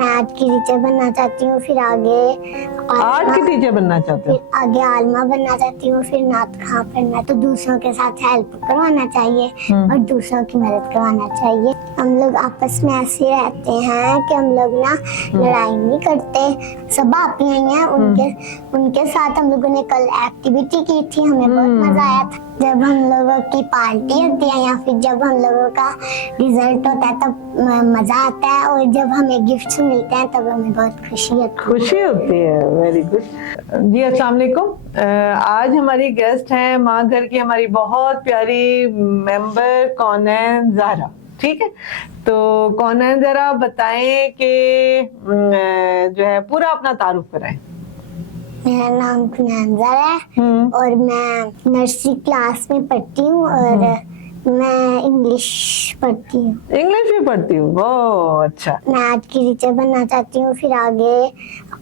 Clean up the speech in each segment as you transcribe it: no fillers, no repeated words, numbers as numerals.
Math की teacher बनना चाहती हूँ, फिर आगे आर्ट की टीचर बनना चाहते हो? फिर आगे आलमा बनना चाहती हूँ, फिर नात खां पढ़ना। तो दूसरों के साथ हेल्प करवाना चाहिए और दूसरों की मदद करवाना चाहिए। हम लोग आपस में ऐसे रहते हैं कि हम लोग ना लड़ाई नहीं करते। सब आप ही हैं, उनके साथ हम लोगों ने कल एक्टिविटी की थी, हमें बहुत मजा आया था। जब हम लोगों की पार्टी होती है या फिर जब हम लोगों का रिजल्ट होता है तब मजा आता है, और जब हमें गिफ्ट्स मिलते हैं तब हमें बहुत खुशी होती है। खुशी होती है। वेरी गुड जी। अस्सलाम वालेकुम। आज हमारी गेस्ट हैं माँ घर की हमारी बहुत प्यारी मेंबर कौनैन ज़हरा। ठीक है, तो कौनैन ज़रा बताएं कि जो है पूरा अपना तारुफ कराएं। मेरा नाम कौनैन ज़हरा है और मैं नर्सरी क्लास में पढ़ती हूँ और मैं इंग्लिश पढ़ती हूँ। इंग्लिश भी पढ़ती हूँ, बहुत अच्छा। मैं आर्ट की टीचर बनना चाहती हूँ, फिर आगे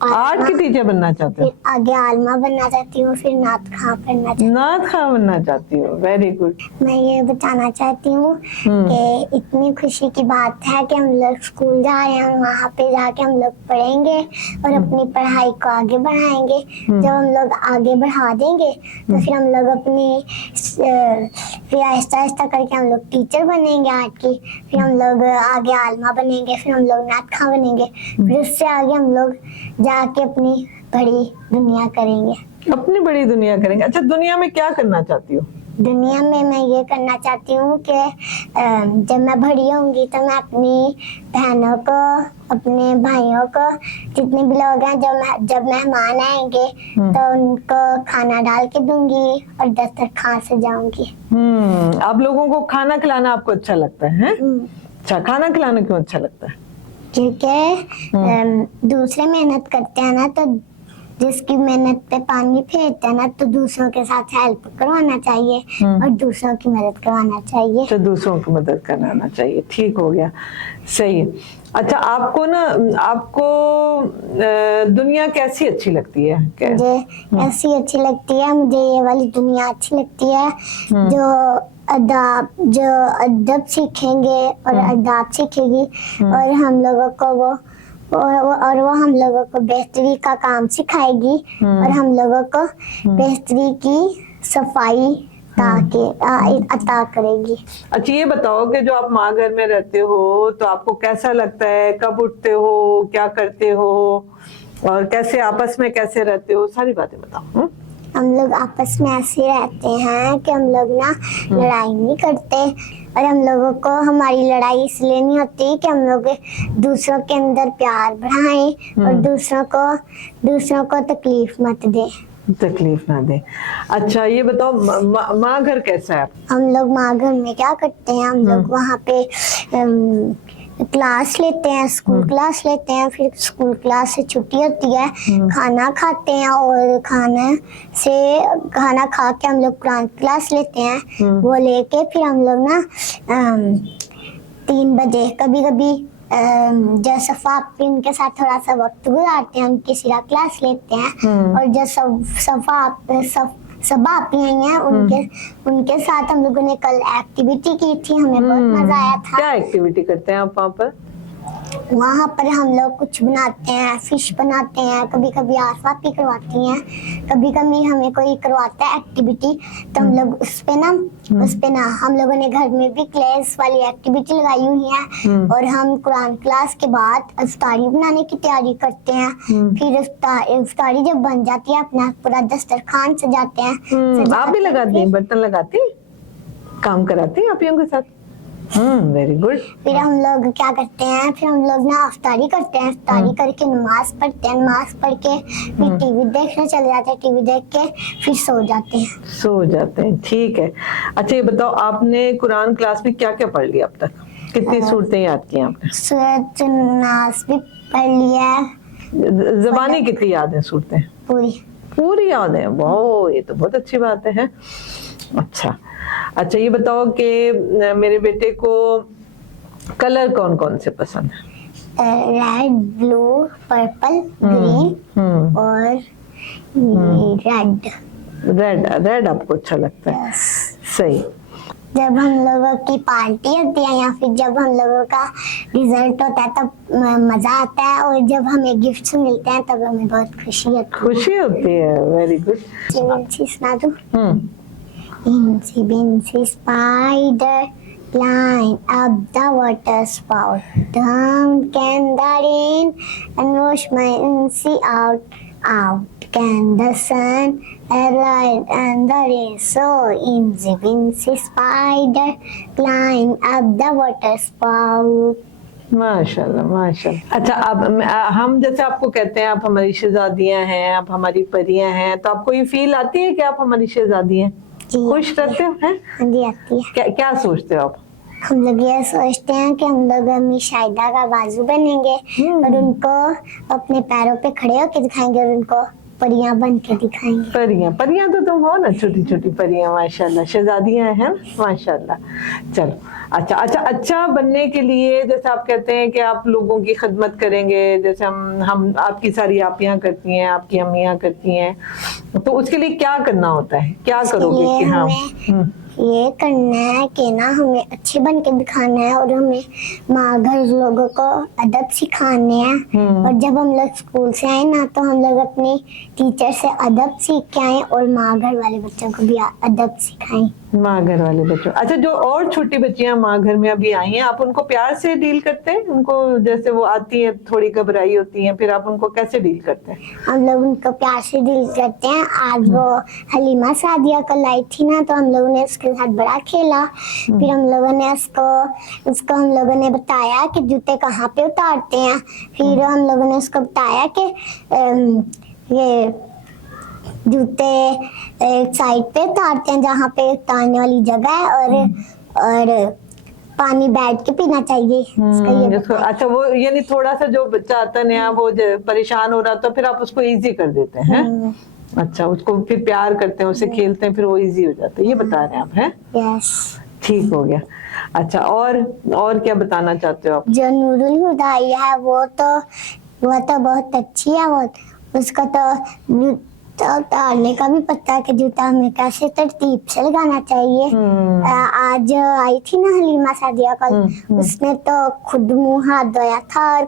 आर्ट की टीचर बनना चाहते हो? फिर आगे आलमा बनना चाहती हूँ, फिर नात खां पढ़ना चाहती हूँ। नात खां बनना चाहती हूँ, वेरी गुड। मैं ये बताना चाहती हूँ कि इतनी खुशी की बात है कि हम लोग स्कूल जा रहे हैं, वहाँ पे जाके हम लोग पढ़ेंगे और अपनी पढ़ाई को आगे बढ़ाएंगे। जब हम लोग आगे बढ़ा देंगे तो फिर हम लोग अपनी फिर आहिस्ता आहिस्ता करके हम लोग टीचर बनेंगे आर्ट की, फिर हम लोग आगे आलमा बनेंगे, फिर हम लोग नात खां बनेंगे, फिर उससे आगे हम लोग जाके अपनी बड़ी दुनिया करेंगे। अपनी बड़ी दुनिया करेंगे। अच्छा, दुनिया में क्या करना चाहती हो? दुनिया में मैं ये करना चाहती हूँ कि जब मैं बड़ी होंगी तो मैं अपनी बहनों को, अपने भाइयों को, जितने भी लोग हैं, जब मेहमान आएंगे तो उनको खाना डाल के दूंगी और दस्तरखान से जाऊंगी। आप लोगों को खाना खिलाना आपको अच्छा लगता है? अच्छा, खाना खिलाना क्यों अच्छा लगता है? क्योंकि दूसरे मेहनत करते हैं ना, तो जिसकी मेहनत पे पानी फेरते हैं ना, तो दूसरों के साथ हेल्प करवाना चाहिए और दूसरों की मदद करवाना चाहिए। तो दूसरों की मदद कराना चाहिए, ठीक हो गया, सही है। अच्छा, आपको ना, आपको दुनिया कैसी अच्छी लगती है? मुझे ऐसी अच्छी लगती है, मुझे ये वाली दुनिया अच्छी लगती है जो अदब सीखेंगे और अदाब सीखेगी और हम लोगों को वो हम लोगों को बेहतरी का काम सिखाएगी और हम लोगों को बेहतरी की सफाई अता करेगी। अच्छा, ये बताओ कि जो आप माँ घर में रहते हो तो आपको कैसा लगता है? कब उठते हो, क्या करते हो और कैसे आपस में कैसे रहते हो, सारी बातें बताओ। हम लोग आपस में ऐसे रहते हैं कि हम लोग ना लड़ाई नहीं करते और हम लोगों को हमारी लड़ाई इसलिए नहीं होती कि हम लोग दूसरों के अंदर प्यार बढ़ाएं और दूसरों को तकलीफ मत दें। तकलीफ ना दे। अच्छा, ये बताओ माँ घर कैसा है? हम लोग माँ घर में क्या करते हैं, हम लोग वहाँ पे क्लास लेते हैं, स्कूल क्लास लेते हैं, फिर स्कूल क्लास से छुट्टी होती है, खाना खाते हैं और खाना खा के हम लोग कुरान क्लास लेते हैं। वो लेके फिर हम लोग ना 3 बजे कभी कभी जब सफा आप उनके साथ थोड़ा सा वक्त गुजारते हैं, उनकी सिरा क्लास लेते हैं और जब सबा आप ही हैं, उनके साथ हम लोगों ने कल एक्टिविटी की थी, हमें बहुत मजा आया था। क्या एक्टिविटी करते हैं आप वहाँ पर? वहाँ पर हम लोग कुछ बनाते हैं, फिश बनाते हैं, कभी कभी आसपास करवाती हैं, कभी कभी हमें कोई करवाता है एक्टिविटी तो हम लोग उस पे ना हम लोगों ने घर में भी क्लास वाली एक्टिविटी लगाई हुई है और हम कुरान क्लास के बाद इफ्तारी बनाने की तैयारी करते हैं। फिर इफ्तारी जब बन जाती है अपना पूरा दस्तरखान सजाते हैं। आप भी लगाती हैं, बर्तन लगाती हैं, काम कराती हैं आप के साथ? Very good. फिर हम लोग क्या करते हैं, फिर हम लोग ना इफ्तारी करते हैं, इफ्तारी करके नमाज पढ़ते हैं, नमाज पढ़ के फिर टीवी देखने चले जाते हैं, टीवी देख के फिर सो जाते हैं। ठीक है। अच्छा, ये बताओ आपने कुरान क्लास में क्या क्या पढ़ लिया अब तक? कितनी सूरतें याद की आपने? सूरत नास भी पढ़ लिया। ज़बानी कितनी याद है सूरतें? पूरी याद है। वाह, ये तो बहुत अच्छी बात है। अच्छा, ये बताओ कि मेरे बेटे को कलर कौन कौन से पसंद है? रेड, ब्लू, पर्पल, ग्रीन और रेड आपको अच्छा लगता है? सही। जब हम लोगों की पार्टी होती है या फिर जब हम लोगों का रिजल्ट होता है तब मजा आता है, और जब हमें गिफ्ट्स मिलते हैं तब हमें बहुत खुशी होती है। खुशी होती है, वेरी गुड। इंची सुना दूं? Incy Wincy spider climb up the water spout. Down can the rain and wash my incy out. Out can the sun arise and the rain. So Incy Wincy spider climb up the water spout. माशाल्लाह माशाल्लाह। अच्छा, अब हम जैसे आपको कहते हैं आप हमारी शहजादियां हैं, आप हमारी परियां हैं, तो आपको ये फील आती है कि आप हमारी शहजादी हैं? खुश रहते हो? हैं? हाँ जी, आती है। क्या सोचते हो आप? हम लोग ये सोचते हैं कि हम लोग अम्मी शाहिदा का बाजू बनेंगे और उनको अपने पैरों पे खड़े होकर दिखाएंगे और उनको परियां बन के दिखाएंगे। परियां तो तुम हो ना, छोटी छोटी परियां, माशाल्लाह। शहजादियां हैं माशाल्लाह। चलो, अच्छा बनने के लिए जैसे आप कहते हैं कि आप लोगों की खिदमत करेंगे, जैसे हम आपकी सारी आपियां करती हैं, आपकी अम्मियां करती हैं, तो उसके लिए क्या करना होता है? क्या करोगे कि हाँ ये करना है कि ना हमें अच्छे बन के दिखाना है और हमें माँ घर लोगों को अदब सिखाने हैं। और जब हम लोग स्कूल से आए ना तो हम लोग अपनी टीचर से अदब सीख के आए और माँ घर वाले बच्चों को भी अदब सिखाएं। माँ घर वाले बच्चों, अच्छा, जो और छोटी बच्चियां माँ घर में अभी आई हैं, आप उनको प्यार से डील करते हैं? उनको जैसे वो आती हैं थोड़ी घबराई होती हैं, फिर आप उनको कैसे डील करते हैं? हम लोग उनको प्यार से डील करते हैं। आज वो हलीमा सादिया को लाई थी ना, तो हम लोगों ने उसके साथ बड़ा खेला। फिर हम लोगों ने उसको हम लोगों ने बताया कि जूते कहाँ पे उतारते हैं। फिर हम लोगों ने उसको बताया कि ये जूते एक साइड पे उतारते हैं जहाँ पे उतारने वाली जगह है, और पानी बैठ के पीना चाहिए। अच्छा, वो यानी थोड़ा सा जो बच्चा आता नया वो परेशान हो रहा तो फिर आप उसको इजी कर देते हैं? अच्छा, उसको फिर प्यार करते हैं, उससे खेलते हैं, फिर वो इजी हो जाता है, ये बता रहे हैं आप? हैं? यस, ठीक हो गया। अच्छा, और क्या बताना चाहते हो आप? जो नूरुल हुदा है वो तो बहुत अच्छी है। वो उसका तो उतारने का भी पता है कि जूता हमें कैसे तरतीब से लगाना चाहिए। आज आई थी ना हलीमा सादिया कल, उसने तो खुद मुंह हाथ धोया था और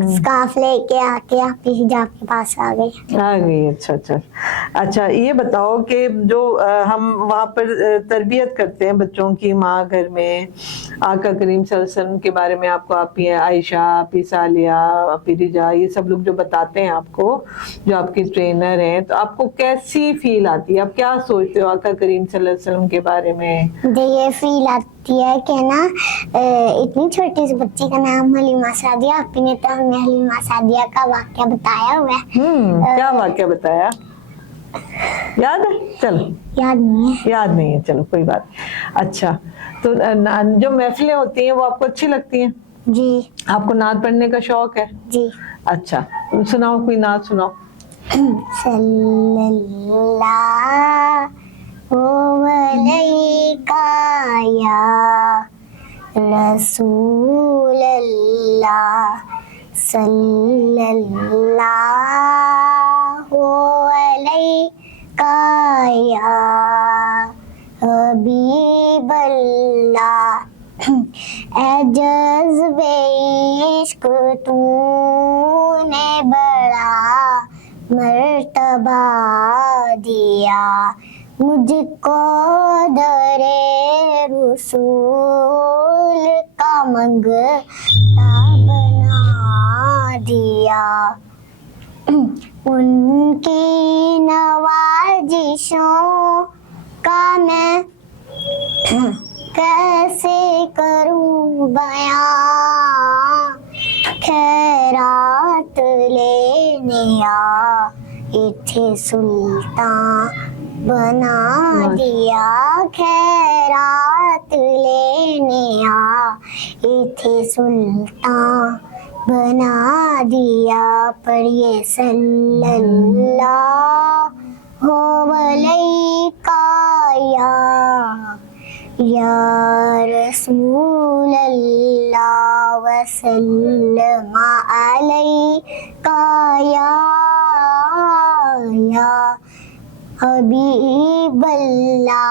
स्कार्फ लेके आके आप हिजाब के पास आ गई। अच्छा, ये बताओ कि जो हम वहाँ पर तरबियत करते हैं बच्चों की माँ घर में, आका करीम सल्लल्लाहु अलैहि वसल्लम के बारे में आपको आपी आयशा, आपी सालिया, आपी रिजा, ये सब लोग जो बताते हैं आपको, जो आपके ट्रेनर हैं, तो आपको कैसी फील आती है? आप क्या सोचते हो आका करीम सल्लल्लाहु अलैहि वसल्लम के बारे में? मुझे ये फील आती है कि ना इतनी छोटी सी बच्ची का नाम हलीमा सादिया, आपी ने तो हमें हलीमा सादिया का वाक्या बताया हुआ है। क्या वाक्या बताया? याद है? चलो, याद नहीं है, चलो कोई बात। अच्छा, तो जो महफिलें होती हैं वो आपको अच्छी लगती हैं? जी। आपको नात पढ़ने का शौक है? जी। अच्छा, सुनाओ, कोई नात सुनाओ। सल्लल्लाहु अलैका या रसूल अल्लाह, सल्लल्लाहु अलैका या हबीब अल्लाह। ए जज़्बे इश्क तूने बड़ा मर्तबा दिया, मुझको दरे रसूल का मंगता बना दिया। उनकी नवाजिशों का मैं कैसे करूं बयां, खैरात लेने आए थे सुल्तान बना दिया, खैरात लेने आए थे सुल्तान बना दिया। पर ये सल्लल्लाहु अलैका या रसूल अल्लाह वसल्लम अलैका या हबीब अल्लाह।